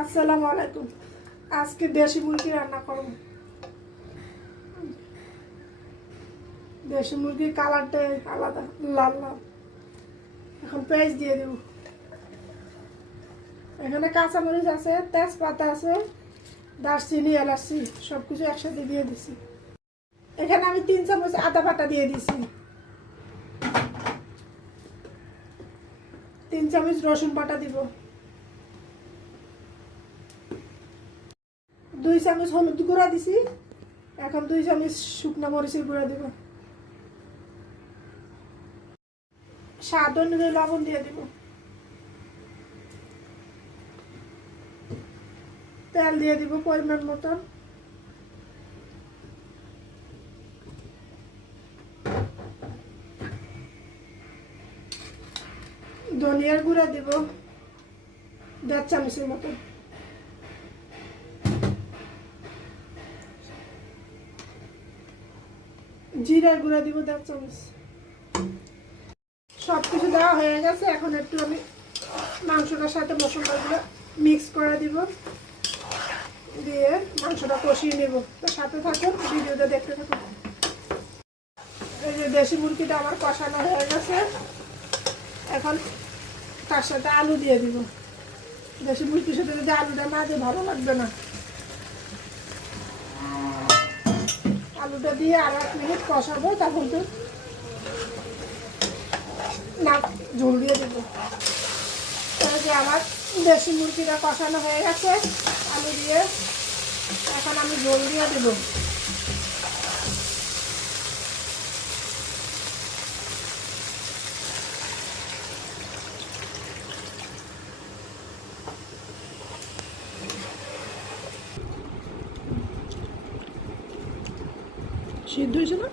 আসসালামু আলাইকুম। আজকে দেশি মুরগি রান্না করব। দেশি মুরগির কালারটা আলাদা, লাল লাল। এখন পেঁয়াজ দিয়ে দেব। এখানে কাঁচামরিচ আছে, তেজপাতা আছে, দারচিনি, এলাচি সব কিছু একসাথে দিয়ে দিছি। এখানে আমি 3 চামচ আদা বাটা দিয়ে দিছি, 3 চামচ রসুন বাটা দিব, 2 চামচ হলুদ গুঁড়া দিছি। এখন 2 চামচ শুকনো মরিচের গুঁড়া দিব, স্বাদ অনুযায়ী লবণ দিয়ে দিব, তেল দিয়ে দিব পরিমাণ মতন, ধনিয়ার গুঁড়া দিব 1.5 চামচের মতো, জিরার গুঁড়া দিব 1.5 চামচ। সব কিছু দেওয়া হয়ে গেছে। এখন একটু আমি মাংসটার সাথে মশলাগুলো মিক্স করে দিব, দিয়ে মাংসটা কষিয়ে নেব। তো সাথে থাকুন, ভিডিওটা দেখতে থাকুন। এই যে দেশি মুরগিটা আমার কষানো হয়ে গেছে। এখন তার সাথে আলু দিয়ে দিব। দেশি মুরগির সাথে যদি আলুটা না দিয়ে ভালো লাগবে না। আলুটা দিয়ে আর 1 মিনিট কষাবো, তখন তো না ঝোল দিয়ে দেবো। যে আমার দেশি মুরগিটা কষানো হয়ে গেছে আলু দিয়ে। এখন আমি ঝোল দিয়ে দেবো। সিদ্ধ হয়েছে না?